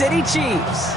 City Chiefs.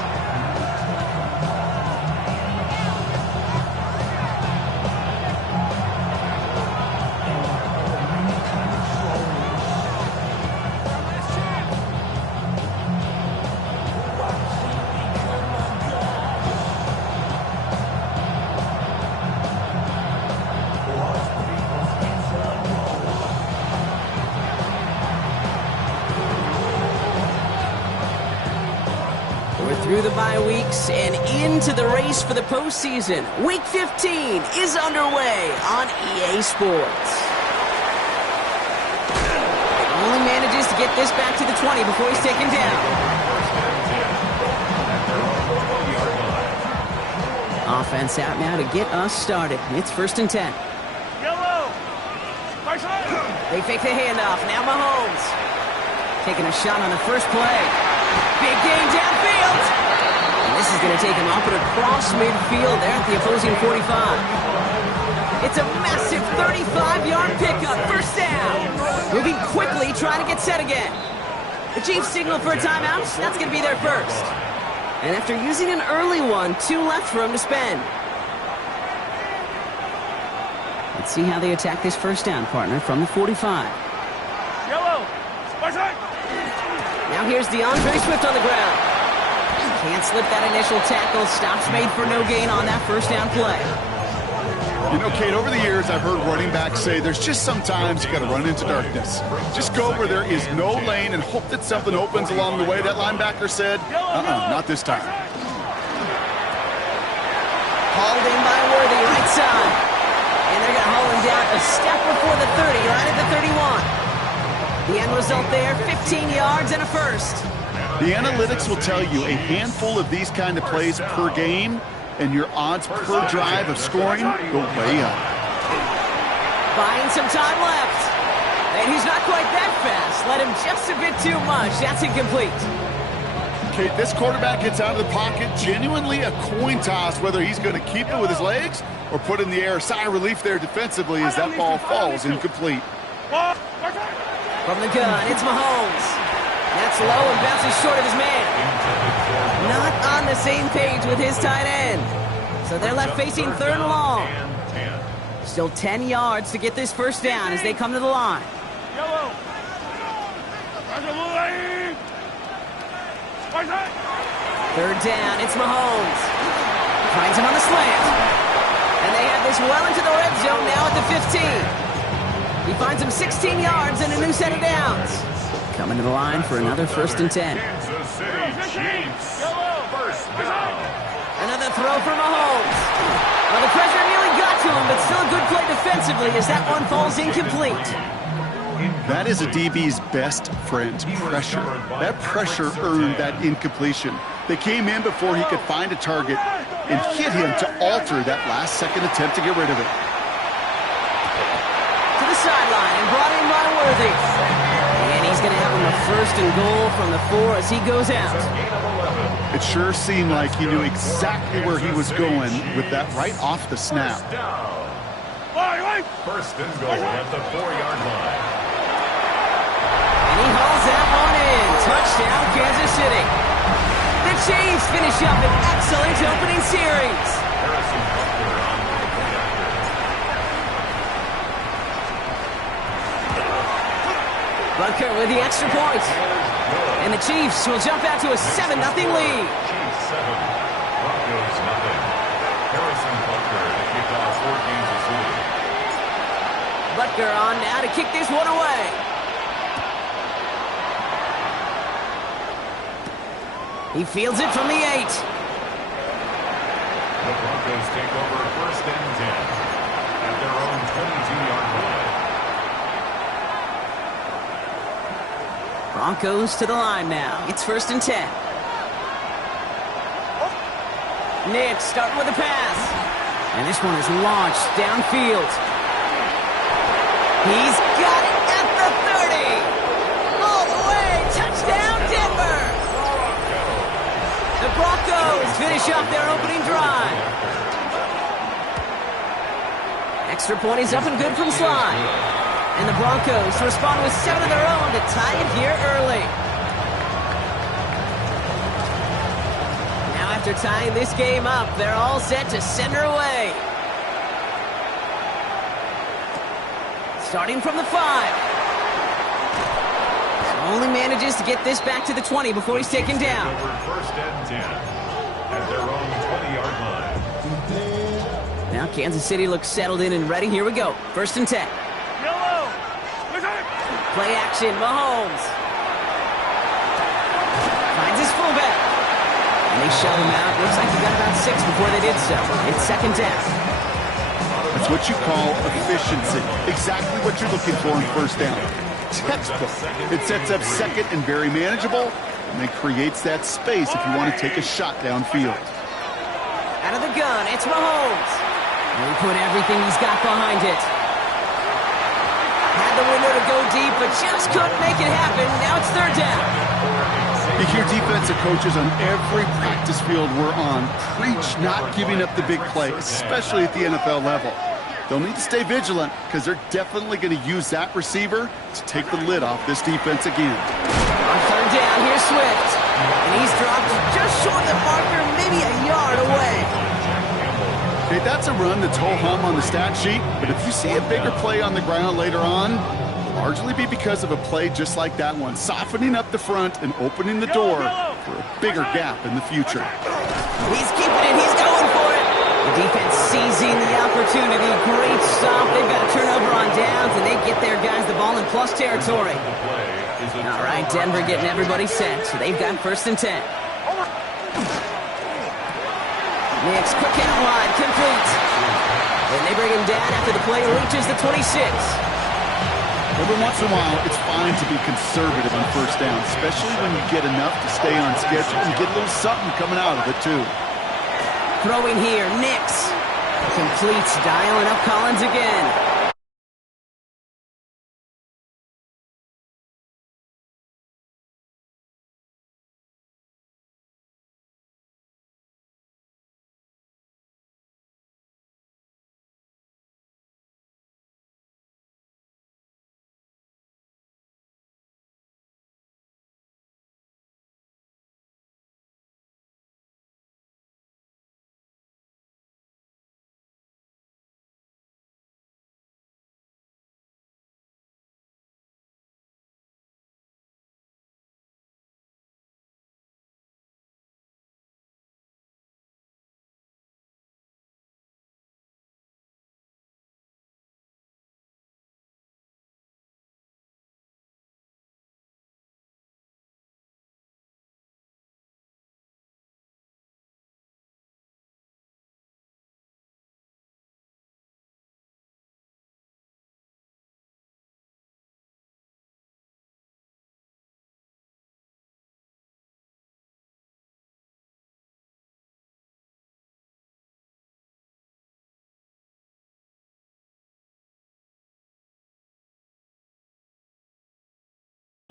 Through the bye weeks and into the race for the postseason. Week 15 is underway on EA Sports. Only manages to get this back to the 20 before he's taken down. Offense out now to get us started. It's 1st and 10. They fake the handoff. Now Mahomes taking a shot on the first play. Big game downfield. And this is going to take him up and across midfield there at the opposing 45. It's a massive 35-yard pickup. First down. Moving quickly, trying to get set again. The Chiefs signal for a timeout. That's going to be their first. And after using an early one, 2 left for him to spend. Let's see how they attack this first down, partner, from the 45. Now here's DeAndre Swift on the ground. Can't slip that initial tackle. Stops made for no gain on that first down play. You know, Kate, over the years, I've heard running backs say there's just sometimes you got to run into darkness. Just go where there is no lane and hope that something opens along the way. That linebacker said, not this time. Hauled in by Worthy, right side. And they're going to haul him down a step before the 30, right at the 31. The end result there, 15 yards and a first. The analytics will tell you a handful of these kind of plays per game, and your odds per drive of scoring go way up. Buying some time left. And he's not quite that fast. Let him just a bit too much. That's incomplete. Kate, this quarterback gets out of the pocket, genuinely a coin toss whether he's going to keep it with his legs or put in the air. Sigh of relief there defensively as that ball falls incomplete. From the gun, it's Mahomes. That's low and bounces short of his man. Not on the same page with his tight end. So they're left facing 3rd and long. Still 10 yards to get this first down as they come to the line. 3rd down, it's Mahomes. Finds him on the slant. And they have this well into the red zone now at the 15. He finds him 16 yards and a new set of downs. Coming to the line for another 1st and 10. Another throw for Mahomes. Well, the pressure nearly got to him, but still a good play defensively as that one falls incomplete. That is a DB's best friend, pressure. That pressure earned that incompletion. They came in before he could find a target and hit him to alter that last-second attempt to get rid of it. To the sideline and brought in by Worthy. And he's going to have him a 1st and goal from the 4 as he goes out. It sure seemed like he knew exactly where he was going with that right off the snap. 1st and goal at the 4-yard line. And he hauls that one in. Touchdown, Kansas City. The Chiefs finish up an excellent opening series. Butker with the extra point. And the Chiefs will jump out to a 7-0 lead. Chiefs 7, Broncos nothing. Harrison Butker to kick off for Kansas City. Butker on now to kick this one away. He fields it from the 8. The Broncos take over 1st and 10 at their own 22-yard line. Broncos to the line now. It's 1st and 10. Nick starting with a pass. And this one is launched downfield. He's got it at the 30. All the way. Touchdown, Denver. The Broncos finish up their opening drive. Extra point is up and good from Sly. And the Broncos respond with 7 of their own to tie it here early. after tying this game up, they're all set to send her away. Starting from the 5. Only manages to get this back to the 20 before he's taken down. First and 10 at their own 20-yard line. Now Kansas City looks settled in and ready. Here we go. First and 10. Play action, Mahomes. Finds his fullback. And they shove him out. Looks like he got about 6 before they did so. It's second down. That's what you call efficiency. Exactly what you're looking for in first down. Textbook. It sets up second and very manageable, and then creates that space if you want to take a shot downfield. Out of the gun, it's Mahomes. He'll put everything he's got behind it. Had the window to go deep, but just couldn't make it happen. Now it's third down. You hear defensive coaches on every practice field we're on preach not giving up the big play, especially at the NFL level. They'll need to stay vigilant because they're definitely going to use that receiver to take the lid off this defense again. On third down, here's Swift. And he's dropped just short of the marker, maybe a yard away. Okay, that's a run that's ho-hum on the stat sheet, but if you see a bigger play on the ground later on, it'll largely be because of a play just like that one, softening up the front and opening the door for a bigger gap in the future. He's keeping it. He's going for it. The defense seizing the opportunity. Great stop. They've got a turnover on downs, and they get their guys the ball in plus territory. All right, Denver getting everybody set. So they've got first and 10. Nix, quick out wide, complete. And they bring him down after the play reaches the 26. Every once in a while, it's fine to be conservative on first down, especially when you get enough to stay on schedule and get a little something coming out of it, too. Throwing here, Nix. Completes, dialing up Collins again.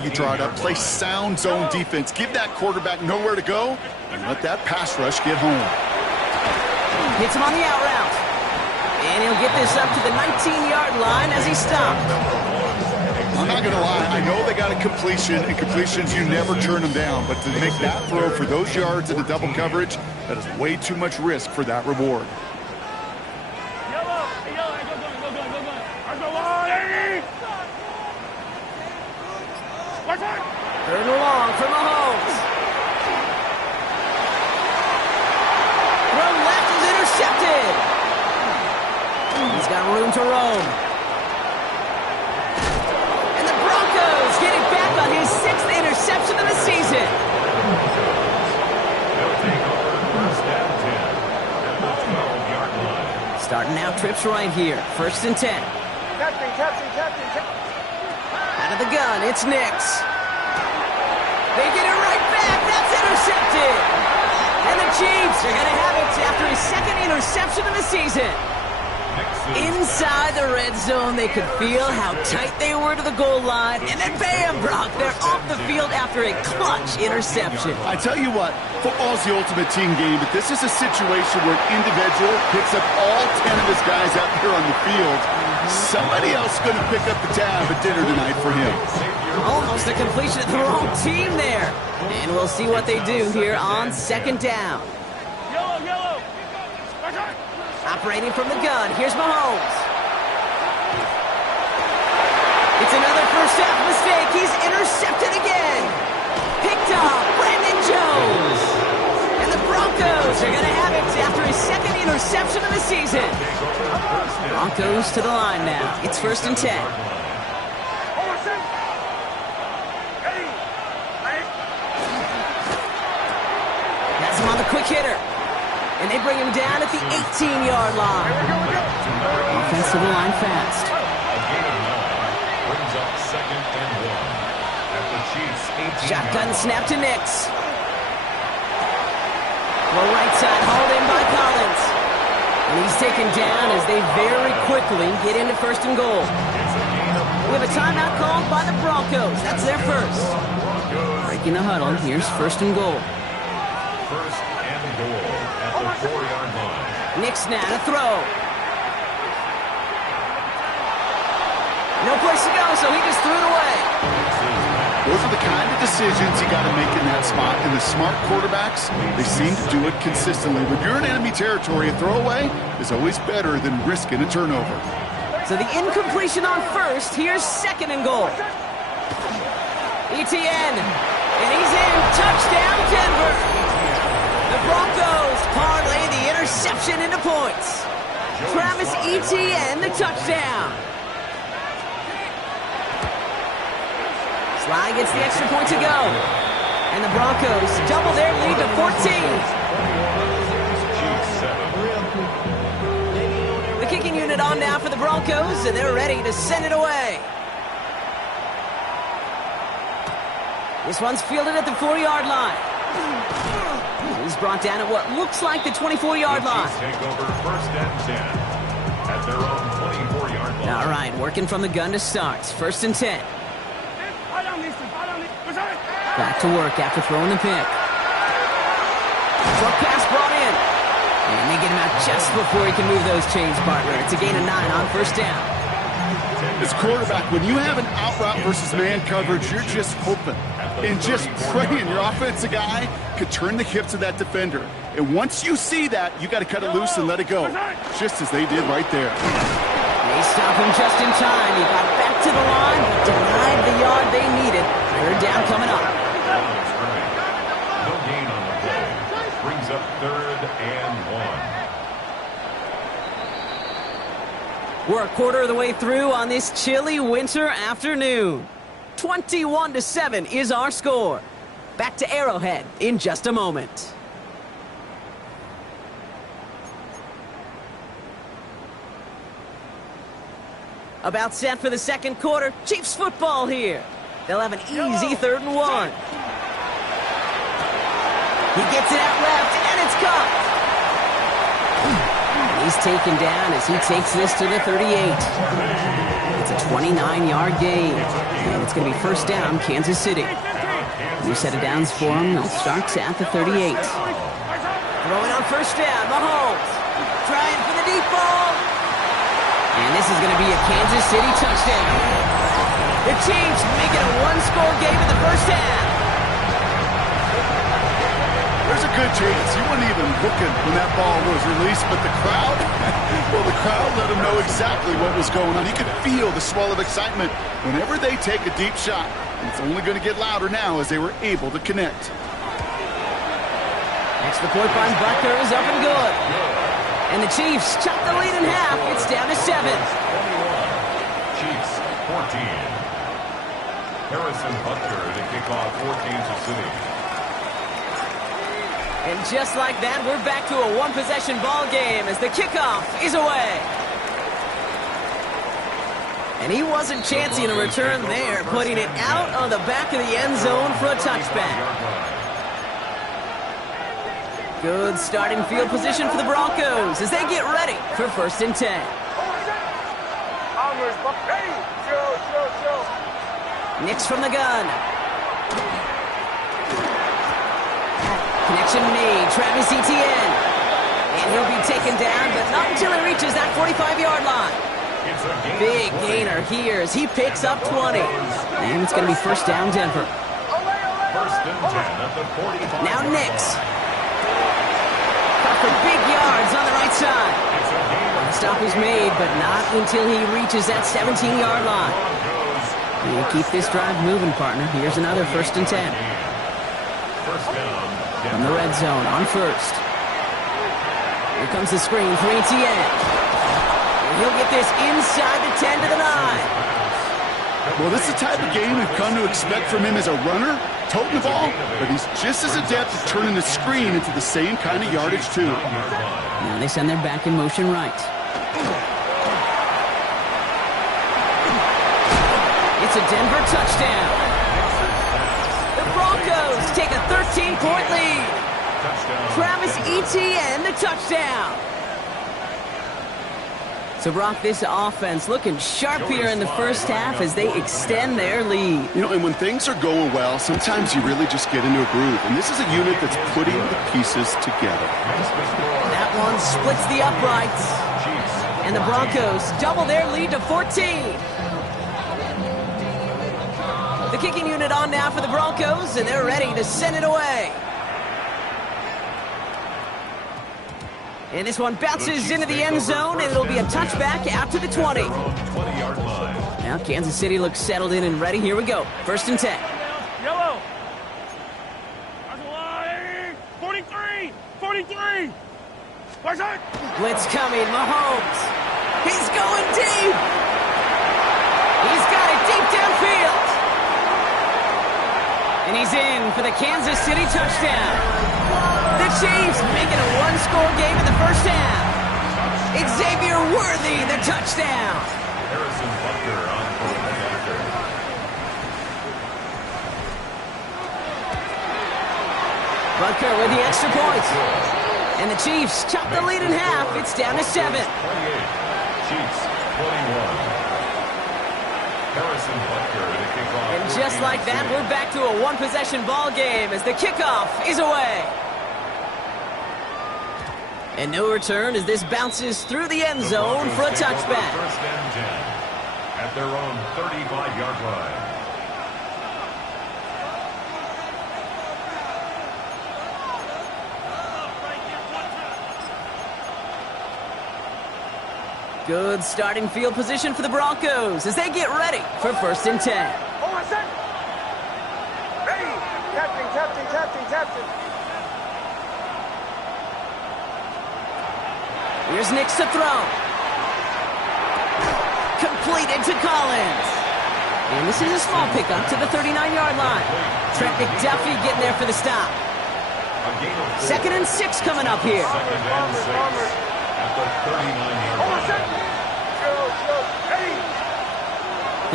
You draw it up, play sound zone defense, give that quarterback nowhere to go, and let that pass rush get home. Hits him on the out route. And he'll get this up to the 19-yard line as he stopped. I'm not going to lie, I know they got a completion, and completions, you never turn them down, but to make that throw for those yards in the double coverage, that is way too much risk for that reward. Third and long for Mahomes. Throw left is intercepted. He's got room to roam. And the Broncos get it back on his 6th interception of the season. They'll take over first and 10 at the 12-yard line. Starting out trips right here. First and 10. Out of the gun, it's Nix. They get it right back. That's intercepted. And the Chiefs are going to have it after his 2nd interception of the season. Inside the red zone, they could feel how tight they were to the goal line. And then bam, Brock, they're off the field after a clutch interception. I tell you what, football's the ultimate team game, but this is a situation where an individual picks up all 10 of his guys out here on the field. Somebody else is going to pick up the tab at dinner tonight for him. Almost a completion of the wrong team there. And we'll see what they do here on 2nd down. Operating from the gun, here's Mahomes. It's another first half mistake. He's intercepted again. Picked up, Brandon Jones. And the Broncos are going to have it after his second interception of the season. Broncos to the line now. It's 1st and 10. That's him on the quick hitter. And they bring him down at the 18-yard line. Offensive line fast. A gain of 9 brings up 2nd and 1. At the Chiefs' 18. Shotgun snap to Nix. Well, right side hauled in by Collins. And he's taken down as they very quickly get into 1st and goal. We have a timeout called by the Broncos. That's their first. Breaking the huddle. Here's 1st and goal. 1st and goal at the 4-yard line. Nix now to throw. No place to go, so he just threw it away. Those are the kind of decisions you got to make in that spot. And the smart quarterbacks, they seem to do it consistently. When you're in enemy territory, a throwaway is always better than risking a turnover. So the incompletion on first. Here's 2nd and goal. ETN. And he's in. Touchdown, Denver. The Broncos parlay the interception into points. Travis Etienne, the touchdown. Sly gets the extra point to go. And the Broncos double their lead to 14. The kicking unit on now for the Broncos, and they're ready to send it away. This one's fielded at the 4-yard line. He's brought down at what looks like the 24-yard line. Take over 1st and 10 at their own 24-yard line. All right, working from the gun to start. 1st and 10. Back to work after throwing the pick. Short pass brought in. And they get him out just before he can move those chains, partner. It's a gain of 9 on 1st down. As quarterback, when you have an out route versus man coverage, you're just hoping and just praying your offensive guy could turn the hips of that defender. And once you see that, you got to cut it loose and let it go, just as they did right there. They stop him just in time. He got back to the line, but denied the yard they needed. 3rd down coming up. No gain on the play. Brings up 3rd and 1. We're a quarter of the way through on this chilly winter afternoon. 21-7 is our score. Back to Arrowhead in just a moment. About set for the 2nd quarter. Chiefs football here. They'll have an easy 3rd and 1. He gets it out left, and it's caught. He's taken down as he takes this to the 38. It's a 29-yard gain, and it's going to be 1st down, Kansas City. New set of downs for him. It starts at the 38. Throwing on 1st down, Mahomes. Trying for the deep ball. And this is going to be a Kansas City touchdown. The Chiefs make it a 1-score game in the 1st half. There's a good chance he wasn't even looking when that ball was released, but the crowd, well, the crowd let him know exactly what was going on. He could feel the swell of excitement whenever they take a deep shot. And it's only going to get louder now as they were able to connect. Extra point by Butker is up and good. And the Chiefs chop the lead in half. It's down to 7. 21. Chiefs 14. Harrison Butker to kick off for Kansas City. And just like that, we're back to a one-possession ball game as the kickoff is away. And he wasn't chancing a return there, putting it out on the back of the end zone for a touchback. Good starting field position for the Broncos as they get ready for 1st and 10. Nix from the gun. Connection made, Travis Etienne. And he'll be taken down, but not until he reaches that 45-yard line. Big gainer here as he picks up 20. And it's going to be 1st down, Denver. 1st and 10 at the 45. Now Nix. for big yards on the right side. The stop is made, but not until he reaches that 17-yard line. You keep this drive moving, partner. Here's another 1st and 10. From the red zone on 1st. Here comes the screen for Etienne. He'll get this inside the 10 to the 9. Well, this is the type of game we've come to expect from him as a runner, toting the ball, but he's just as adept at turning the screen into the same kind of yardage, too. Now they send their back in motion right. It's a Denver touchdown. The Broncos take a 13-point lead. Travis Etienne, the touchdown. So, Brock, this offense looking sharp here in the first half as they extend their lead. You know, and when things are going well, sometimes you really just get into a groove. And this is a unit that's putting the pieces together. That one splits the uprights. And the Broncos double their lead to 14. The kicking unit on now for the Broncos, and they're ready to send it away. And this one bounces into the end zone, and it'll be a touchback out to the 20. Now Kansas City looks settled in and ready. Here we go. 1st and 10. Yellow. 43. 43. Blitz coming. Mahomes. He's going deep. He's got it deep downfield. And he's in for the Kansas City touchdown. The Chiefs making a one-score game in the first half. Xavier Worthy, the touchdown. Harrison Butker on for the after. Butker with the extra point. And the Chiefs chop the lead in half. It's down to 7. 28. Chiefs 21. Harrison Butker to kick off. And just like that, we're back to a one-possession ball game as the kickoff is away. And no return as this bounces through the end zone for a touchback. 1st and 10 at their own 35-yard line. Good starting field position for the Broncos as they get ready for 1st and 10. Hold on a second. Ready. Captain. Here's Nix to throw. Completed to Collins. And this is a small pickup to the 39-yard line. Trent McDuffie getting there for the stop. 2nd and 6 coming up here. 2nd and 6 at the 39-yard line.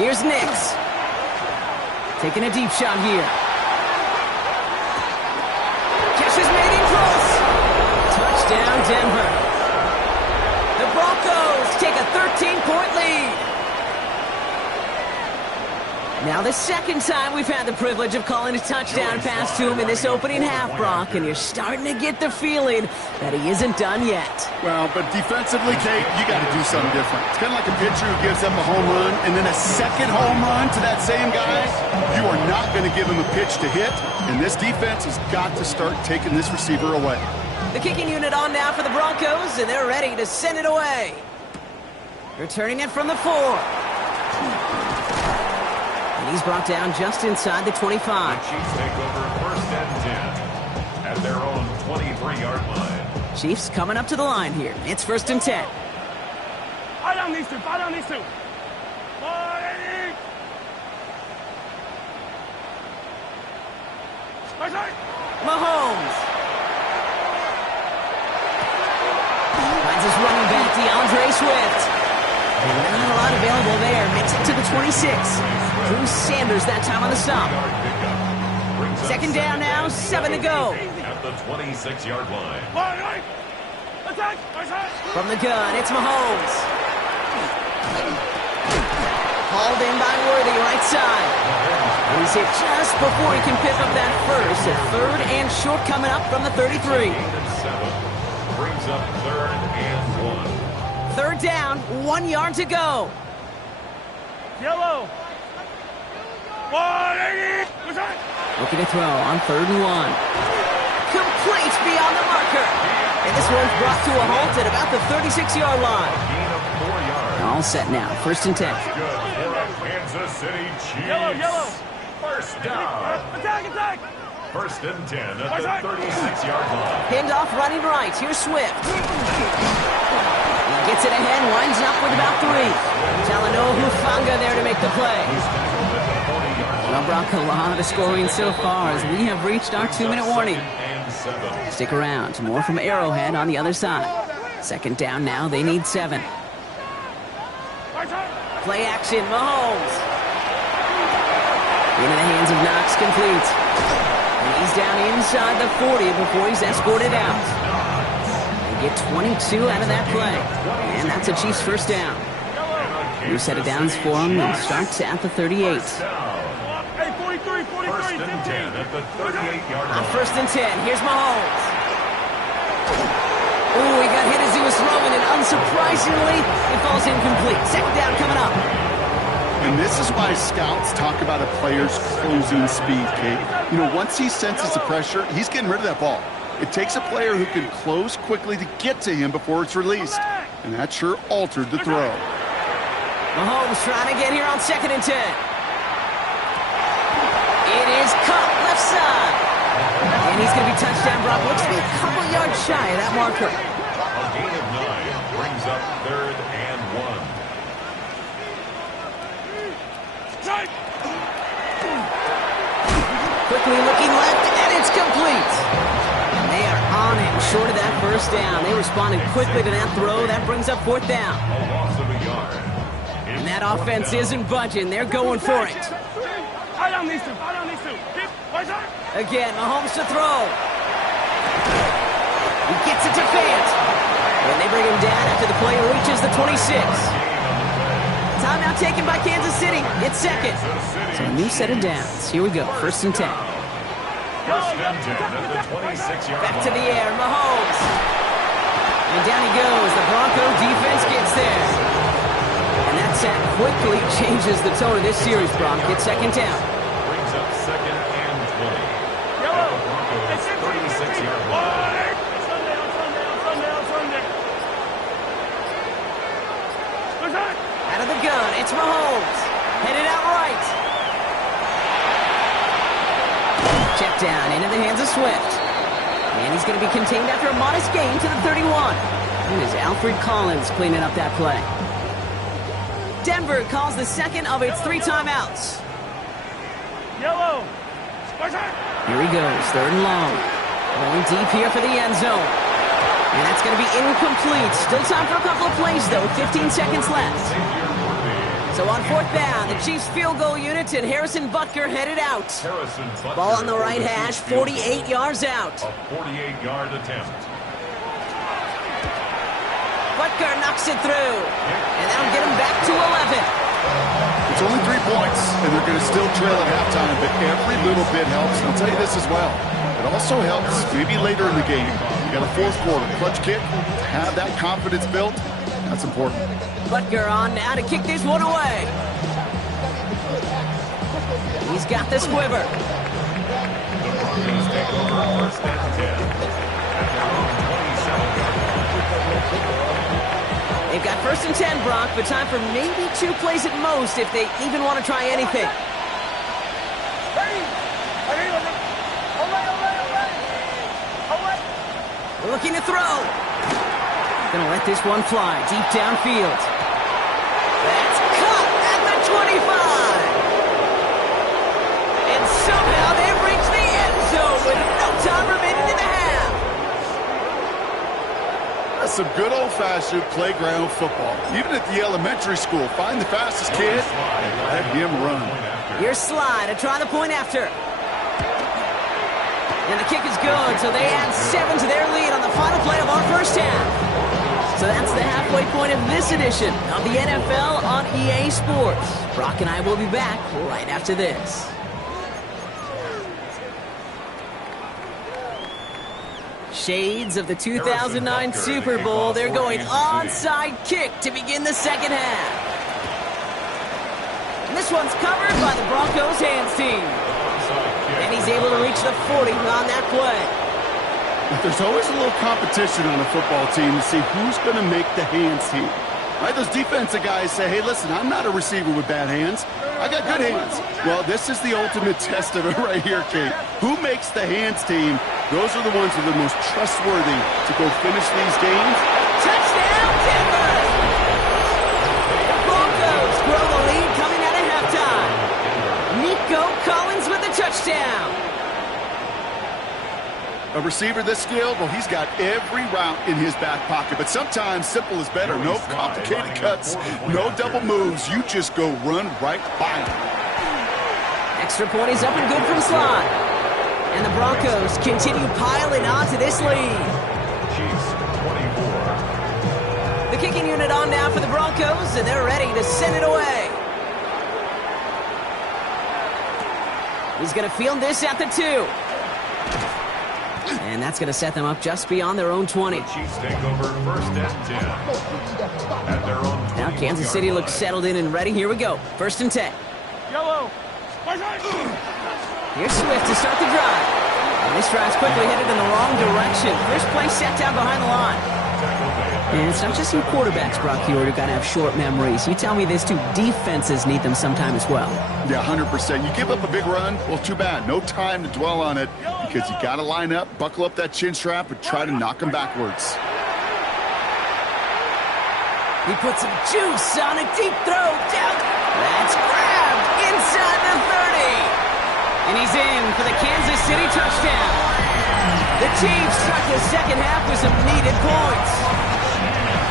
Here's Nix. Taking a deep shot here. Catch is made in close. Touchdown, Denver. The Broncos take a 13-point lead. Now the second time we've had the privilege of calling a touchdown pass to him in this opening half, Brock, and you're starting to get the feeling that he isn't done yet. Well, but defensively, Kate, you got to do something different. It's kind of like a pitcher who gives up a home run and then a second home run to that same guy. You are not going to give him a pitch to hit, and this defense has got to start taking this receiver away. The kicking unit on now for the Broncos, and they're ready to send it away. Returning it from the 4. And he's brought down just inside the 25. The Chiefs take over 1st and 10 at their own 23-yard line. Chiefs coming up to the line here. It's 1st and 10. Buy down these two. Mahomes. Finds his running back, DeAndre Swift. Not a lot available there. Makes it to the 26. Drew Sanders that time on the stop. 2nd down now, 7 to go. At the 26-yard line. From the gun, it's Mahomes. Hauled in by Worthy, right side. And he's hit just before he can pick up that first. A 3rd and short coming up from the 33. 7 brings up 3rd and 1. 3rd down, 1 yard to go. Yellow. 180. Looking to throw on 3rd and 1. Complete beyond the marker. And This one's brought to a halt at about the 36-yard line. Gain of 4 yards. All set now. First and 10. Good for a Kansas City Chiefs. Yellow. First down. Attack. First and 10 at the 36-yard line. Pinned off running right. Here's Swift. He gets it ahead, winds up with about 3. Talanoa Hufanga there to make the play. Well, Brock, a lot of scoring so far as we have reached our 2-minute warning. Stick around. More from Arrowhead on the other side. Second down now. They need 7. Play action. Mahomes. Into the hands of Knox, complete. And he's down inside the 40 before he's escorted out. They get 22 out of that play. And that's a Chiefs first down. New set of downs for him and starts at the 38. Hey, 43, 43, First and 10 at the 38-yard line. First and 10. Here's Mahomes. Ooh, he got hit as he was throwing, and unsurprisingly, it falls incomplete. Second down coming up. And this is why scouts talk about a player's closing speed, Kate. You know, once he senses the pressure, he's getting rid of that ball. It takes a player who can close quickly to get to him before it's released. And that sure altered the throw. Mahomes trying to get here on second and 10. It is caught left side. And he's going to be touchdown. Brock looks to be a couple yards shy of that marker. A gain of 9 brings up third and 1. Quickly looking left, and it's complete. And they are on it, short of that first down. They responded quickly to that throw. That brings up fourth down. A loss of a yard. And that offense isn't budging. They're going for it. I don't need to. Again, Mahomes to throw. He gets it to Fant. And they bring him down after the play reaches the 26. Timeout taken by Kansas City. It's second. So a new set of downs. Here we go. First and 10. First and 10 at the 26-yard line. Back to the air. Mahomes. And down he goes. The Broncos defense gets there. And that sack quickly changes the tone of this series, Brock. It's second down. Brings up second and 20. At the Broncos 36-yard line. Out of the gun, it's Mahomes. Headed out right. Check down into the hands of Swift. And he's going to be contained after a modest gain to the 31. It is Alfred Collins cleaning up that play. Denver calls the second of its 3 timeouts. Yellow. Here he goes, third and long. Going deep here for the end zone. And that's going to be incomplete. Still time for a couple of plays, though. 15 seconds left. So on fourth down, the Chiefs field goal unit and Harrison Butker headed out. Ball on the right hash, 48 yards out. A 48-yard attempt. Butker knocks it through. And that'll get him back to 11. It's only 3 points, and they're going to still trail at halftime, but every little bit helps. And I'll tell you this as well. It also helps maybe later in the game. You got a fourth quarter clutch kick. To have that confidence built, that's important. Butker on now to kick this one away. He's got the squiver. The Broncos take over first and 10. At their own 27-yard line. They've got first and 10, Brock, but time for maybe 2 plays at most if they even want to try anything. Looking to throw. Gonna let this one fly deep downfield. That's caught at the 25. And somehow they've reached the end zone with no time remaining in the half. That's some good old-fashioned playground football. Even at the elementary school, find the fastest kid and let him run. Here's Sly to try the point after. And the kick is good, so they add 7 to their lead on the final play of our first half. So that's the halfway point of this edition of the NFL on EA Sports. Brock and I will be back right after this. Shades of the 2009 Super Bowl. They're going onside kick to begin the second half. And this one's covered by the Broncos hands team. And he's able to reach the 40 on that play. But there's always a little competition on a football team to see who's going to make the hands team. Right? Those defensive guys say, hey, listen, I'm not a receiver with bad hands. I got good hands. Well, this is the ultimate test of it right here, Kate. Who makes the hands team? Those are the ones that are the most trustworthy to go finish these games. Touchdown, Denver! The Broncos grow the lead coming out of halftime. Nico Collins with the touchdown. A receiver this skilled, well, he's got every route in his back pocket. But sometimes simple is better. No complicated cuts, no double moves. You just go run right by him. Extra point is up and good from slot. And the Broncos continue piling on to this lead. Chiefs 24. The kicking unit on now for the Broncos, and they're ready to send it away. He's going to field this at the 2. And that's going to set them up just beyond their own 20. The Chiefs take over first and 10. At their own 20. Now Kansas City looks settled in and ready. Here we go. First and 10. Yellow. Here's Swift to start the drive. And this drive's quickly headed in the wrong direction. First play set down behind the line. And it's not just some quarterbacks, Brock Huard, who got to have short memories. You tell me this too, defenses need them sometime as well. Yeah, 100%. You give up a big run, well, too bad. No time to dwell on it because you got to line up, buckle up that chin strap, and try to knock them backwards. He puts some juice on a deep throw down. That's grabbed inside the 30. And he's in for the Kansas City touchdown. The Chiefs start the second half with some needed points.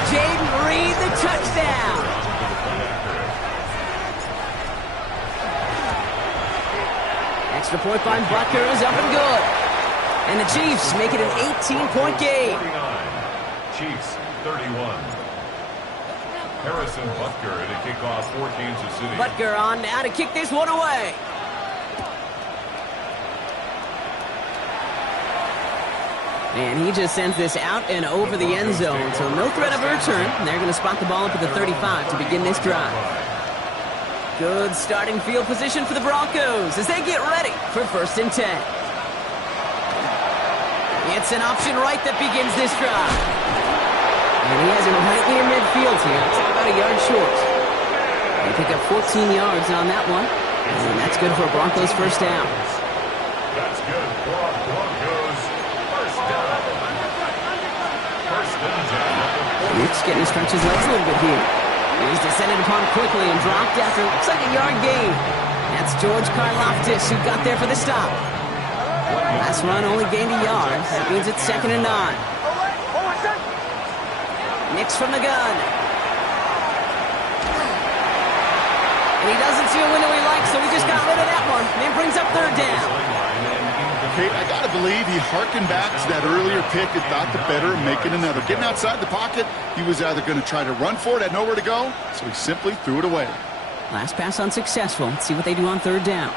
Jaden Reed, the touchdown. Extra point by Butker is up and good. And the Chiefs make it an 18-point game. 49. Chiefs 31. Harrison Butker at a kickoff for Kansas City. Butker on now to kick this one away. And he just sends this out and over the end zone, so no threat of a return. They're going to spot the ball up at the 35 to begin this drive. Good starting field position for the Broncos as they get ready for first and 10. It's an option right that begins this drive. And he has it right near midfield here. It's about a yard short. They pick up 14 yards on that one, and that's good for a Broncos first down. That's good for a Broncos first down. First down. Nick's getting to stretch his legs a little bit here. He's descended upon quickly and dropped after looks like a yard gain. That's George Karlaftis who got there for the stop. Last run only gained a yard. That means it's 2nd and 9. Nick's from the gun. And he doesn't see a window he likes, so he just got rid of that one. And it brings up 3rd down. Okay, I got to believe he harkened back to that earlier pick and thought the better of making another. Getting outside the pocket, he was either going to try to run for it, had nowhere to go, so he simply threw it away. Last pass unsuccessful. Let's see what they do on 3rd down.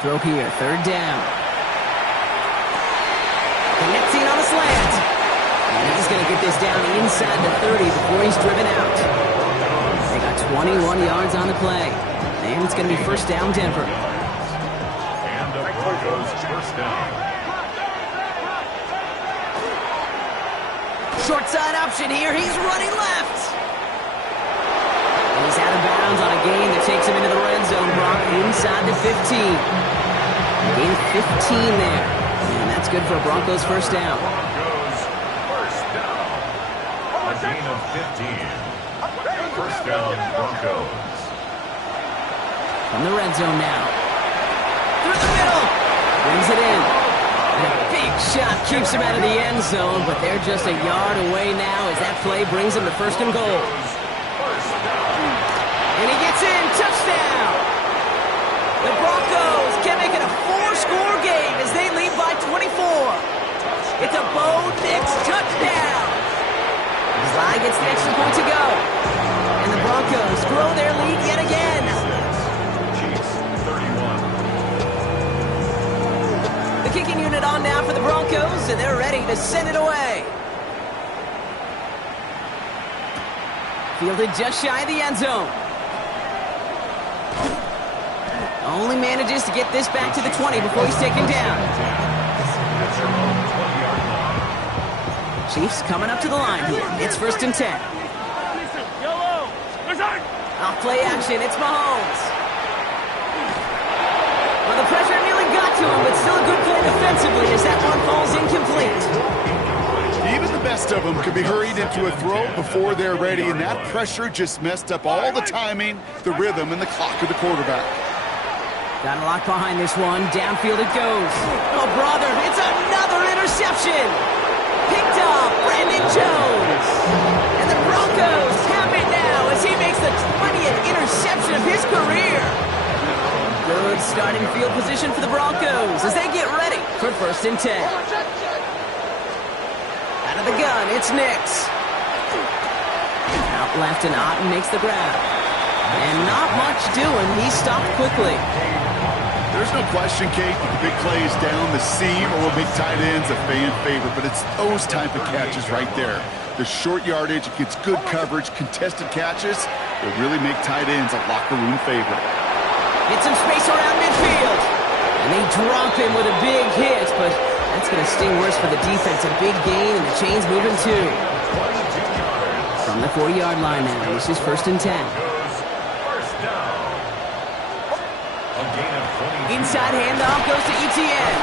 Throw here, 3rd down. Connecting on a slant. And he's going to get this down inside the 30 before he's driven out. They got 21 yards on the play. And it's going to be first down, Denver. And the Broncos first down. Short side option here. He's running left. And he's out of bounds on a gain that takes him into the red zone, Brock, inside the 15. Gain 15 there. And that's good for a Broncos first down. Broncos first down. A gain of 15. First down, Broncos. From the red zone now. Through the middle. Brings it in. And a big shot keeps him out of the end zone, but they're just a yard away now as that play brings him to 1st and goal. And he gets in. Touchdown. The Broncos can make it a 4-score game as they lead by 24. It's a Bo Nix touchdown. Sly gets the extra point to go. And the Broncos grow their lead yet again. Chiefs 31. The kicking unit on now for the Broncos, and they're ready to send it away. Fielded just shy of the end zone. Only manages to get this back to the 20 before he's taken down. That's your own 20-yard line. Chiefs coming up to the line here. It's 1st and 10. Yellow. Off play action, it's Mahomes. Well, the pressure nearly got to him, but still a good play defensively as that one falls incomplete. Even the best of them could be hurried into a throw before they're ready, and that pressure just messed up all the timing, the rhythm, and the clock of the quarterback. Got a lock behind this one. Downfield it goes. Oh, brother, it's another interception. Picked off Brandon Jones. And the Broncos have it now as he makes the 20th interception of his career. Good starting field position for the Broncos as they get ready for 1st and 10. Out of the gun, it's Nix. Out left, and Otten makes the grab. And not much doing. He stopped quickly. There's no question, Kate, that the big plays down the seam or big tight ends a fan favorite, but it's those type of catches right there. The short yardage, it gets good coverage, contested catches, will really make tight ends a locker room favorite. Get some space around midfield. And they drop him with a big hit, but that's going to sting worse for the defense. A big gain, and the chain's moving too. From the 40-yard line now, this is 1st and 10. First down. A gain of 20. Inside handoff goes to ETN.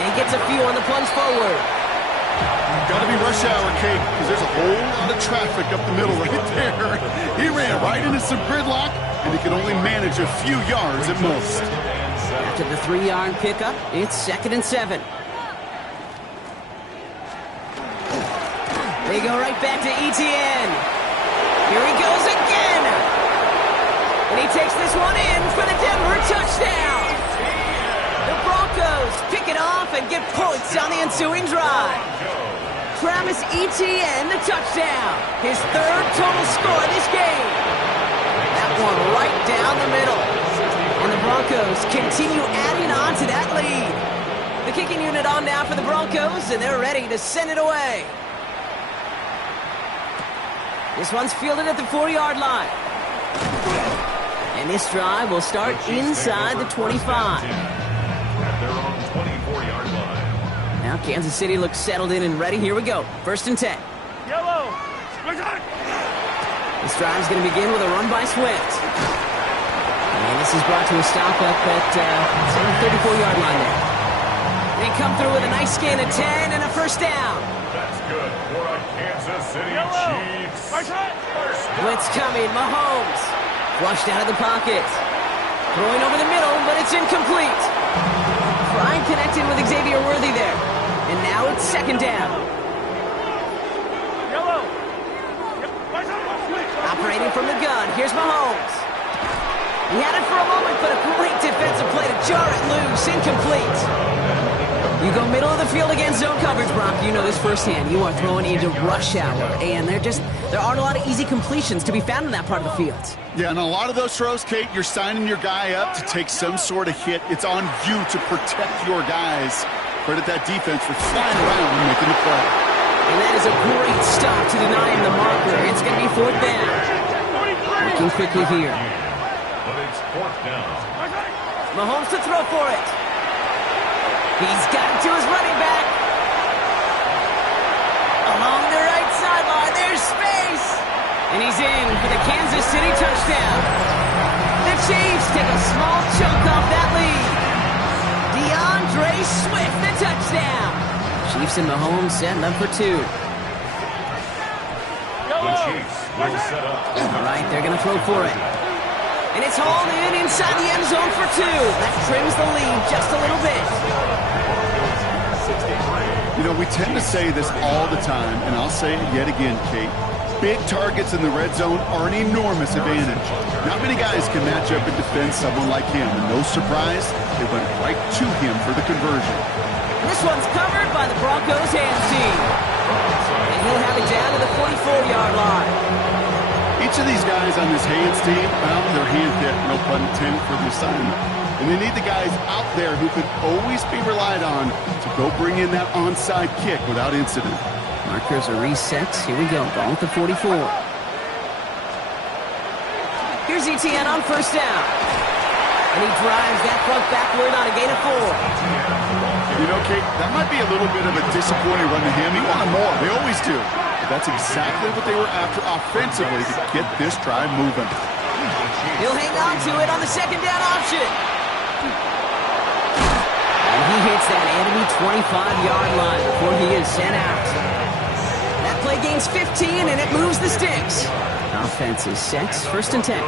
And he gets a few on the plunge forward. Got to be rush hour, Kate, because there's a whole lot of traffic up the middle right there. He ran right into some gridlock, and he could only manage a few yards at most. After the 3-yard pickup, it's 2nd and 7. They go right back to ETN. Here he goes again. And he takes this one in for the Denver touchdown. The Broncos pick it off and get points on the ensuing drive. Travis Etienne, the touchdown. His 3rd total score this game. That one right down the middle. And the Broncos continue adding on to that lead. The kicking unit on now for the Broncos, and they're ready to send it away. This one's fielded at the 4-yard line. And this drive will start inside the 25. At their own 24-yard line. Now Kansas City looks settled in and ready. Here we go. 1st and 10. Yellow. This drive's going to begin with a run by Swift. And this is brought to a stop up at the 34-yard line there. They come through with a nice gain of 10 and a 1st down. That's good for a Kansas City Yellow. Chiefs. First down. Blitz coming. Mahomes. Flushed out of the pocket. Throwing over the middle, but it's incomplete. Fry connected with Xavier Worthy there. And now it's 2nd down. Yellow. Operating from the gun. Here's Mahomes. He had it for a moment, but a great defensive play to jar it loose. Incomplete. You go middle of the field against zone coverage, Brock. You know this firsthand. You are throwing into rush hour, and there aren't a lot of easy completions to be found in that part of the field. Yeah, and a lot of those throws, Kate, you're signing your guy up to take some sort of hit. It's on you to protect your guys. Credit that defense for flying around and making the play. And that is a great stop to deny him the marker. It's going to be 4th down. Working quickly here. But it's 4th down. Mahomes to throw for it. He's got it to his running back. Along the right sideline, there's space. And he's in for the Kansas City touchdown. The Chiefs take a small chunk off that lead. DeAndre Swift, the touchdown. Chiefs and Mahomes setting up for 2. The Chiefs will set up. All right, they're going to throw for it. And it's hauled in inside the end zone for 2. That trims the lead just a little bit. You know, we tend to say this all the time, and I'll say it yet again, Kate. Big targets in the red zone are an enormous advantage. Not many guys can match up and defend someone like him, and no surprise, they went right to him for the conversion. This one's covered by the Broncos hands team. And he'll have it down to the 44-yard line. Each of these guys on this hands team, well, they're hand-picked, no pun intended, for the assignment. And they need the guys out there who could always be relied on to go bring in that onside kick without incident. Markers are reset. Here we go. Ball at the 44. Here's ETN on 1st down. And he drives that front backward on a gain of 4. You know, Kate, that might be a little bit of a disappointing run to him. He wanted more. They always do. But that's exactly what they were after offensively to get this drive moving. He'll hang on to it on the second down option. And he hits that enemy 25-yard line before he is sent out. That play gains 15, and it moves the sticks. Offense is set. First and 10.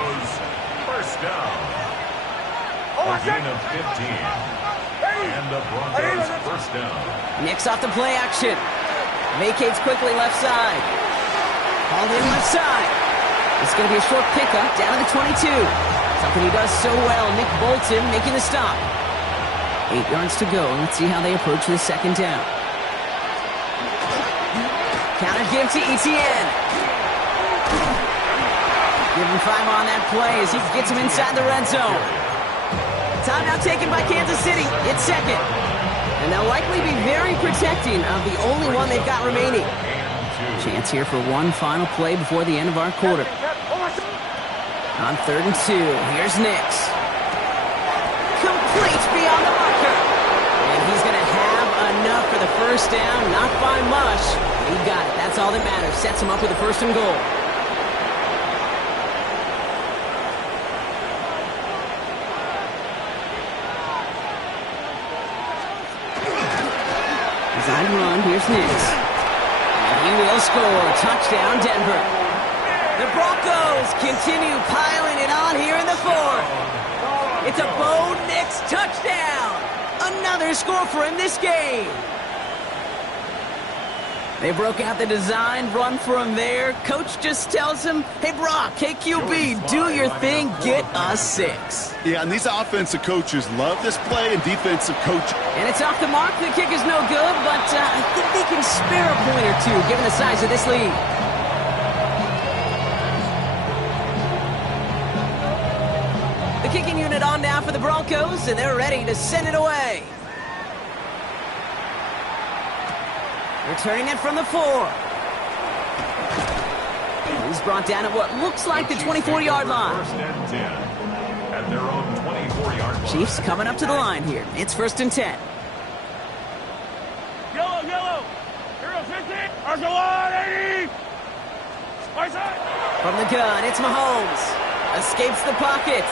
First down. A gain of 15. And the Broncos first down. Nix off the play action. Vacates quickly left side. Hauled in left side. It's going to be a short pickup down to the 22. Something he does so well. Nick Bolton making the stop. 8 yards to go. Let's see how they approach the second down. Counter give to Etienne. Give him 5 on that play as he gets him inside the red zone. Timeout taken by Kansas City. It's second. And they'll likely be very protecting of the only one they've got remaining. Chance here for one final play before the end of our quarter. On 3rd and 2, here's Nix. Complete beyond the marker. And he's going to have enough for the first down. Not by much. He got it. That's all that matters. Sets him up with a 1st and goal. Design run. Here's Nix. And he will score. Touchdown, Denver. The Broncos continue piling it on here in the 4th. It's a Bo Nix touchdown. Another score for him this game. They broke out the design run for him there. Coach just tells him, hey, Brock, KQB, do your thing, get us 6. Yeah, and these offensive coaches love this play, and defensive coach. And it's off the mark. The kick is no good, but I think they can spare a point or two given the size of this lead. The kicking unit on now for the Broncos, and they're ready to send it away. Returning it from the 4. He's brought down at what looks like the 24-yard line. First and 10 at their own 24-yard line. Chiefs coming up to the line here. It's 1st and 10. Yellow, yellow. Hero 50. Arsenal 80. Right side. From the gun, it's Mahomes. Escapes the pocket.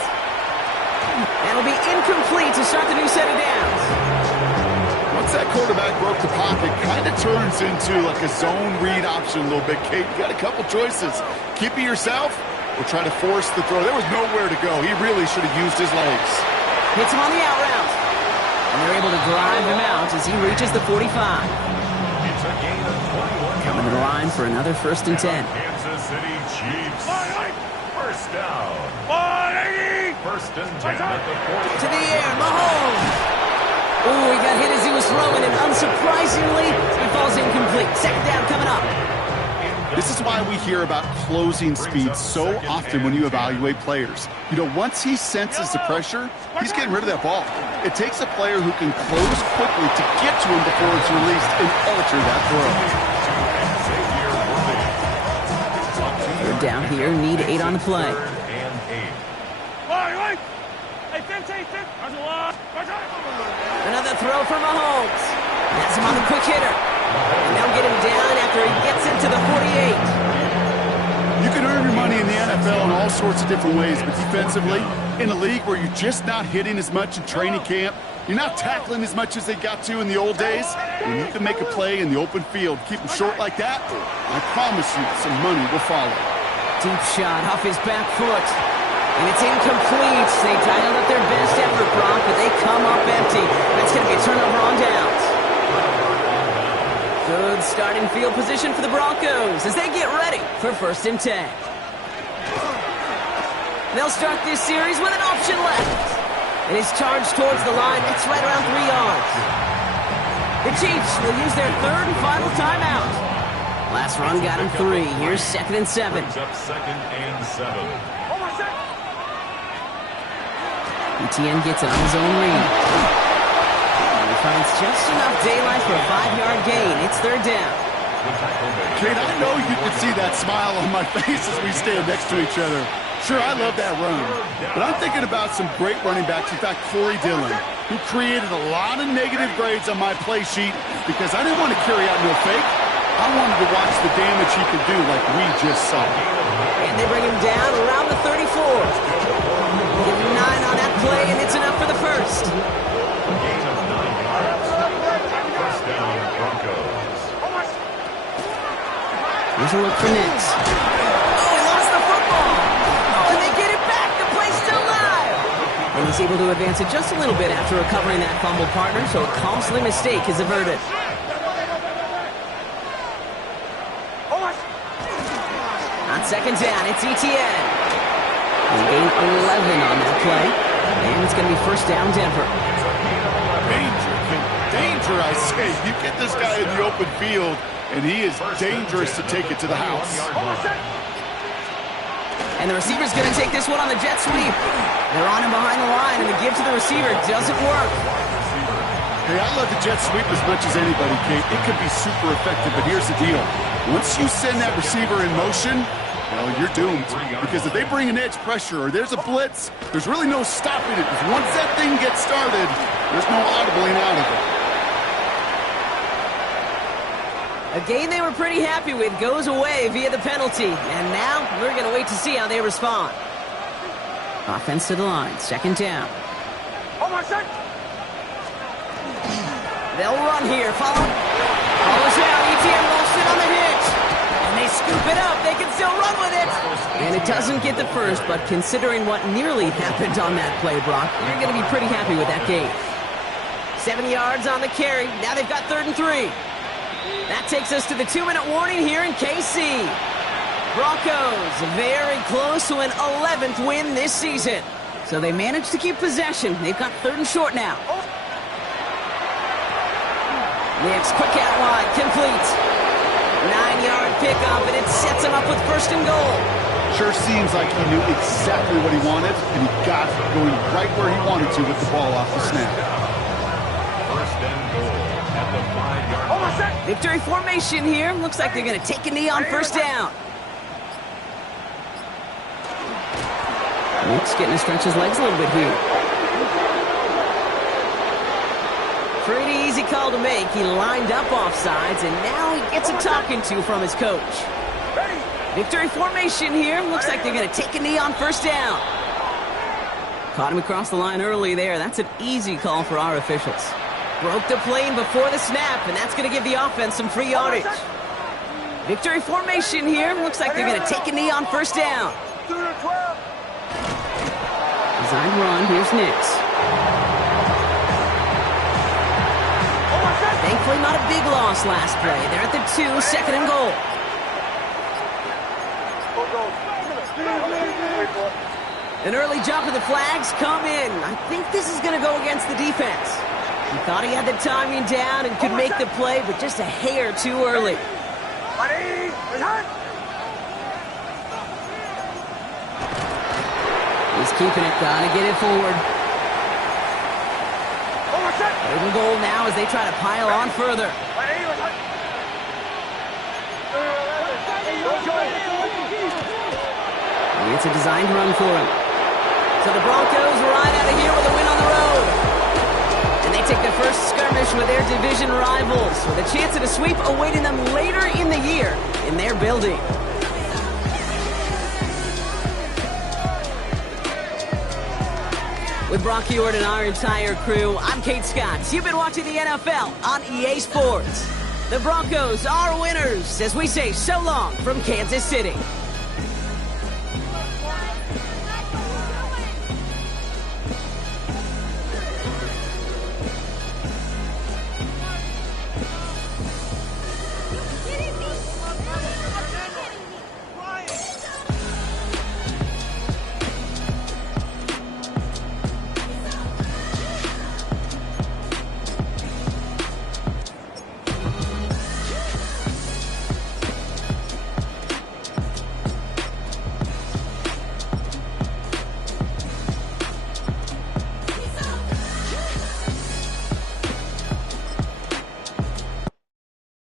That'll be incomplete to start the new set of downs. Once that quarterback broke the pocket, kind of turns into like a zone read option a little bit. Kate, you got a couple choices. Keep it yourself or try to force the throw. There was nowhere to go. He really should have used his legs. Hits him on the out route. And they're able to drive him out as he reaches the 45. It's a gain of 21. Coming to the line for another 1st and 10. Kansas City Chiefs. First down. 180. First and 10 at the 40. To the air, Mahomes. Ooh, he got hit as he was throwing, and unsurprisingly, he falls incomplete. Second down coming up. This is why we hear about closing speed so often when you evaluate players. You know, once he senses the pressure, he's getting rid of that ball. It takes a player who can close quickly to get to him before it's released and alter that throw. 3rd down here, need 8 on the play. Another throw for Mahomes. That's him on the quick hitter. And they'll get him down after he gets into the 48. You can earn your money in the NFL in all sorts of different ways, but defensively, in a league where you're just not hitting as much in training camp, you're not tackling as much as they got to in the old days, when you can make a play in the open field, keep them short like that, I promise you some money will follow. Deep shot off his back foot. And it's incomplete. They dialed up their best effort, Brock, but they come up empty. That's going to be a turnover on downs. Good starting field position for the Broncos as they get ready for 1st and 10. They'll start this series with an option left. And it's charged towards the line. It's right around 3 yards. The Chiefs will use their 3rd and final timeout. Last run got him 3. Here's 2nd and 7. Brings up 2nd and 7. Etienne gets it on his own read. And he finds just enough daylight for a 5-yard gain. It's 3rd down. Kate, I know you can see that smile on my face as we stand next to each other. Sure, I love that run, but I'm thinking about some great running backs. In fact, Corey Dillon, who created a lot of negative grades on my play sheet because I didn't want to carry out no fake. I wanted to watch the damage he could do like we just saw. And they bring him down around the 34. Give him 9 on that play, and it's enough for the first. Gain of 9 yards. First down, Broncos. Here's a look for Nix. Oh, he lost the football. Oh, and they get it back. The play's still live. And he's able to advance it just a little bit after recovering that fumble partner, so a costly mistake is averted. On second down, it's ETN. He gained 11 on that play, and it's going to be first down Denver. Danger, I say. You get this guy in the open field, and he is dangerous to take it to the house. And the receiver's going to take this one on the jet sweep. They're on him behind the line, and the give to the receiver doesn't work. Hey, I love the jet sweep as much as anybody, Kate. It could be super effective, but here's the deal. Once you send that receiver in motion, well, you're doomed. Because if they bring an edge pressure or there's a blitz, there's really no stopping it. Because once that thing gets started, there's no audibling out of it. A game they were pretty happy with goes away via the penalty. And now we're going to wait to see how they respond. Offense to the line. Second down. They'll run here. Follow. Follows out. ETN lost it on the hitch. And they scoop it up. They can still run with it. And it doesn't get the first, but considering what nearly happened on that play, Brock, you're going to be pretty happy with that game. 7 yards on the carry. Now they've got 3rd and 3. That takes us to the 2-minute warning here in KC. Broncos very close to an 11th win this season. So they managed to keep possession. They've got 3rd and short now. Nix, quick out wide, complete. 9-yard pickup, and it sets him up with 1st and goal. Sure seems like he knew exactly what he wanted, and he got it going right where he wanted to with the ball off the snap. 1st and goal at the 5-yard line. Victory formation here. Looks like they're going to take a knee on 1st down. Nix getting to stretch his legs a little bit here. Pretty easy call to make. He lined up offsides, and now he gets a talking to from his coach. Victory formation here. Looks like they're going to take a knee on 1st down. Caught him across the line early there. That's an easy call for our officials. Broke the plane before the snap, and that's going to give the offense some free yardage. Victory formation here. Looks like they're going to take a knee on 1st down. Design run. Here's Nix. Thankfully, not a big loss last play. They're at the 2, 2nd and goal. An early jump of the flags come in. I think this is going to go against the defense. He thought he had the timing down and could make the play, but just a hair too early. He's keeping it, gotta get it forward. 3rd and goal now as they try to pile on further. It's a designed run for him. So the Broncos ride out of here with a win on the road. And they take their first skirmish with their division rivals, with a chance at a sweep awaiting them later in the year in their building. With Brock Ewart and our entire crew, I'm Kate Scott. You've been watching the NFL on EA Sports. The Broncos are winners as we say so long from Kansas City.